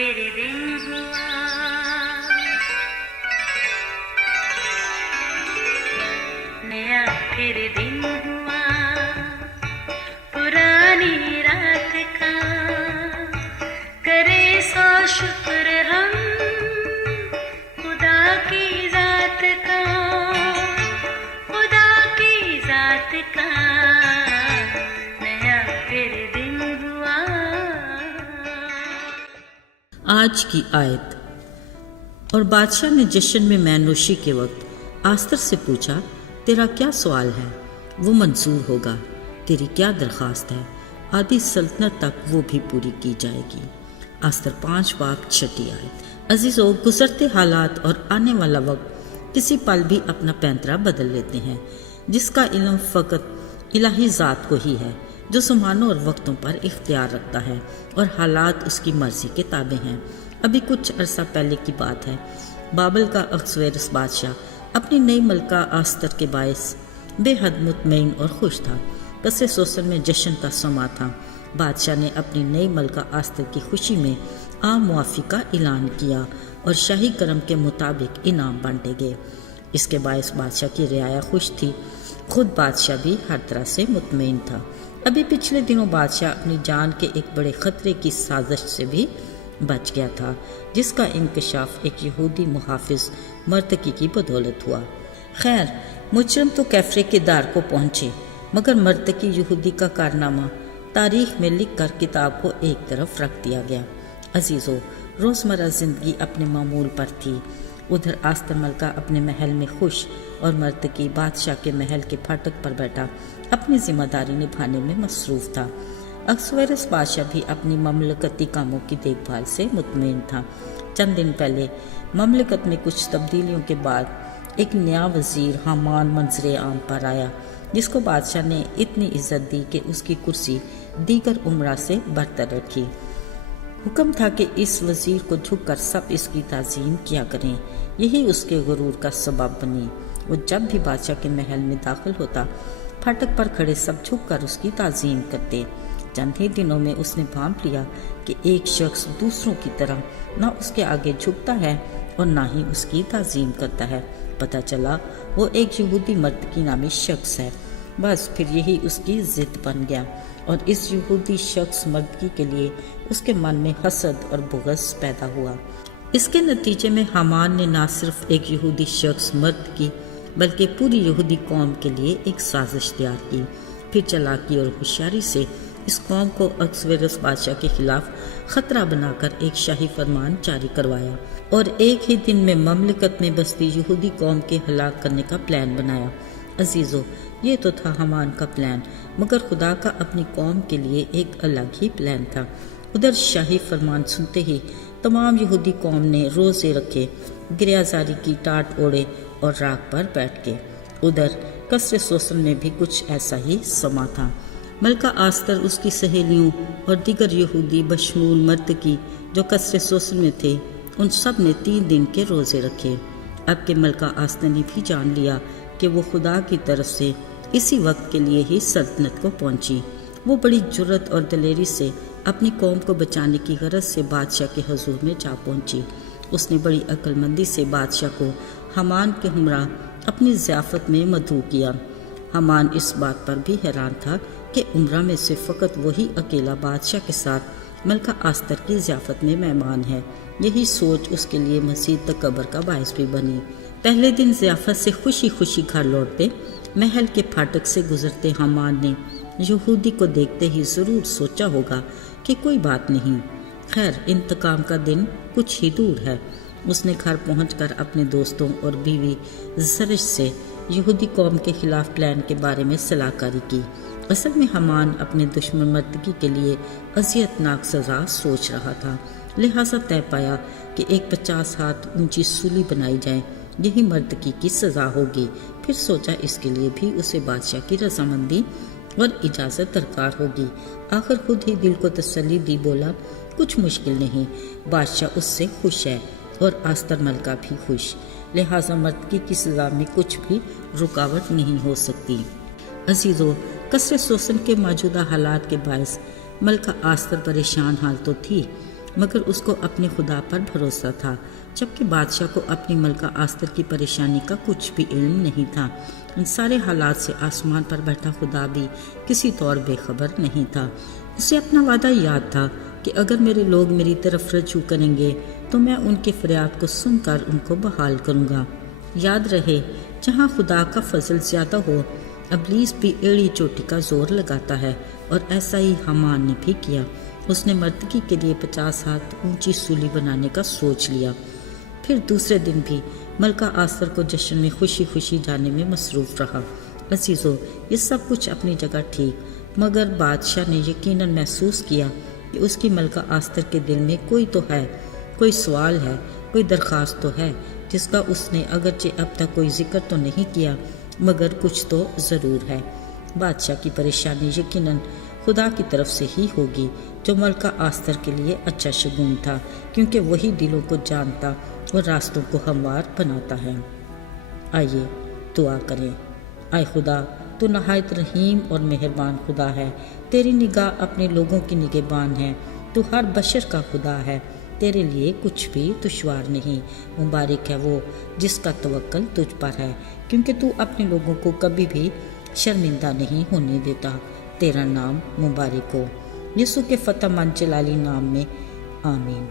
फिर दिन हुआ, नया फिर दिन हुआ, पुरानी रात का करे सो शुक्र हम खुदा की जात का, खुदा की जात का, नया फिर दिन हुआ। आज की आयत। और बादशाह ने जश्न में मैनोशी के वक्त आस्तर से पूछा, तेरा क्या सवाल है? वो मंजूर होगा। तेरी क्या दरख्वास्त है? आधी सल्तनत तक वो भी पूरी की जाएगी। आस्तर 5 बाब 6 आयत। अजीजों, गुजरते हालात और आने वाला वक्त किसी पल भी अपना पैंतरा बदल लेते हैं, जिसका इल्म फ़कत इलाही ज़ात को ही है, जो ज़मानों और वक्तों पर इख्तियार रखता है और हालात उसकी मर्ज़ी के ताबे हैं। अभी कुछ अरसा पहले की बात है, बाबल का अहसवेरोस बादशाह अपनी नई मलका आस्तर के बायस बेहद मुतमईन और खुश था। कसरे सोसन में जश्न का समा था। बादशाह ने अपनी नई मलका आस्तर की खुशी में आम मुआफ़ी का ऐलान किया और शाही करम के मुताबिक इनाम बांटे गए। इसके बायस बादशाह की रियाया खुश थी, खुद बादशाह भी हर तरह से मुतमईन था। अभी पिछले दिनों बादशाह अपनी जान के एक बड़े ख़तरे की साजिश से भी बच गया था, जिसका इंकशाफ एक यहूदी मुहाफिज मर्तकी की बदौलत हुआ। खैर, मुजरम तो कैफरे के दार को पहुंचे, मगर मर्तकी यहूदी का कारनामा तारीख में लिख कर किताब को एक तरफ रख दिया गया। अजीज़ों, रोज़मर्रा ज़िंदगी अपने मामूल पर थी। उधर आस्तर मलका अपने महल में खुश और मर्तकी बादशाह के महल के फाटक पर बैठा अपनी जिम्मेदारी निभाने में मसरूफ़ था। अहसवेरोस बादशाह भी अपनी ममलकती कामों की देखभाल से मुतमईन था। चंद दिन पहले ममलकत में कुछ तब्दीलियों के बाद एक नया वज़ीर हामान मंजरे आम पर आया, जिसको बादशाह ने इतनी इज्जत दी कि उसकी कुर्सी दीगर उमरा से बरतर रखी। हुक्म था कि इस वज़ीर को झुककर सब इसकी ताज़ीम किया करें। यही उसके गुरूर का सबब बनी। वो जब भी बादशाह के महल में दाखिल होता, फाटक पर खड़े सब झुककर उसकी ताज़ीम करते। चंद ही दिनों में उसने भांप लिया कि एक शख्स दूसरों की तरह ना उसके आगे झुकता है और ना ही उसकी ताज़ीम करता है। पता चला वो एक यहूदी मर्तकी नामी शख्स है। बस फिर यही उसकी ज़िद बन गया और इस यहूदी शख्स मर्दकी के लिए उसके मन में हसद और बुग़्ज़ पैदा हुआ। इसके नतीजे में हामान ने ना सिर्फ एक यहूदी शख्स मर्दकी बल्कि पूरी यहूदी कौम के लिए एक साजिश तैयार की। फिर चालाकी और होशियारी से इस कौम को अहसवेरोस बादशाह के खिलाफ खतरा बनाकर एक शाही फरमान जारी करवाया और एक ही दिन में ममलकत में बसती यहूदी कौम के हलाक करने का प्लान बनाया। अजीज़ों, ये तो था हामान का प्लान, मगर खुदा का अपनी कौम के लिए एक अलग ही प्लान था। उधर शाही फरमान सुनते ही तमाम यहूदी कौम ने रोज़े रखे, गिरयाजारी की, टाट ओढ़े और राख पर बैठ के। उधर कसरे सोसन में भी कुछ ऐसा ही समा था। मलका आस्तर, उसकी सहेलियों और दीगर यहूदी बशमूल मर्तकी जो कसरे सोसन में थे, उन सब ने 3 दिन के रोज़े रखे। अब के मलका आस्तर ने भी जान लिया कि वो खुदा की तरफ से इसी वक्त के लिए ही सल्तनत को पहुंची। वो बड़ी जुर्रत और दलेरी से अपनी कौम को बचाने की गरज से बादशाह के हुजूर में जा पहुंची। उसने बड़ी अक्लमंदी से बादशाह को हामान के हमरा अपनी ज़ियाफ़त में मदऊ किया। हामान इस बात पर भी हैरान था कि उमरा में से फ़कत वही अकेला बादशाह के साथ मलका आस्तर की ज़ियाफ़त में मेहमान है। यही सोच उसके लिए मज़ीद तकब्बुर का बायस भी बनी। पहले दिन ज़ियाफ़त से खुशी खुशी घर लौटते महल के फाटक से गुजरते हामान ने यहूदी को देखते ही ज़रूर सोचा होगा कि कोई बात नहीं, खैर इंतकाम का दिन कुछ ही दूर है। उसने घर पहुंचकर अपने दोस्तों और बीवी ज़रश से यहूदी कौम के खिलाफ प्लान के बारे में सलाहकारी की। असल में हामान अपने दुश्मन मर्दकी के लिए अज़ियतनाक सज़ा सोच रहा था, लिहाजा तय पाया कि एक 50 हाथ ऊंची सूली बनाई जाए, यही मर्दकी की सज़ा होगी। फिर सोचा इसके लिए भी उसे बादशाह की रजामंदी और इजाज़त दरकार होगी। आखिर खुद ही दिल को तसल्ली दी, बोला कुछ मुश्किल नहीं, बादशाह उससे खुश है और आस्तर मलका भी खुश, लिहाजा मर्दकी की सज़ा में कुछ भी रुकावट नहीं हो सकती। अजीज़ों, कसरे सोसन के मौजूदा हालात के बायस मलका आस्तर परेशान हाल तो थी, مگر اس کو اپنے خدا پر بھروسہ تھا، جبکہ بادشاہ کو اپنی ملکہ آستر کی پریشانی کا کچھ بھی علم نہیں تھا۔ ان سارے حالات سے آسمان پر بیٹھا خدا بھی کسی طور بے خبر نہیں تھا۔ اسے اپنا وعدہ یاد تھا کہ اگر میرے لوگ میری طرف رجوع کریں گے تو میں ان کے فریاد کو سن کر ان کو بحال کروں گا۔ یاد رہے، جہاں خدا کا فضل زیادہ ہو، ابلیس بھی ایڑی چوٹی کا زور لگاتا ہے، اور ایسا ہی حمان نے بھی کیا۔ اس نے مردکی کے لیے 50 ہاتھ اونچی سولی بنانے کا سوچ لیا۔ پھر دوسرے دن بھی ملکہ آستر کو جشن میں خوشی خوشی جانے میں مصروف رہا۔ عزیزو، یہ سب کچھ اپنی جگہ ٹھیک، مگر بادشاہ نے یقیناً محسوس کیا کہ اس کی ملکہ آستر کے دل میں کوئی تو ہے، کوئی سوال ہے، کوئی درخواست تو ہے، جس کا اس نے اگرچہ اب تک کوئی ذکر تو نہیں کیا، مگر کچھ تو ضرور ہے۔ بادشاہ کی پریشانی یقیناً خدا کی طرف سے ہی ہوگی، جو ملکہ آستر کے لیے اچھا شگون تھا، کیونکہ وہی دلوں کو جانتا اور راستوں کو ہموار بناتا ہے۔ آئیے دعا کریں۔ اے خدا، تو نہایت رحیم اور مہربان خدا ہے، تیری نگاہ اپنے لوگوں کی نگہبان ہے، تو ہر بشر کا خدا ہے، تیرے لیے کچھ بھی دشوار نہیں۔ مبارک ہے وہ جس کا توکل تجھ پر ہے، کیونکہ تو اپنے لوگوں کو کبھی بھی شرمندہ نہیں ہونے دیتا۔ تیرا نام مبارک ہو، یسوع کے فتح مند جلالی نام میں، آمین۔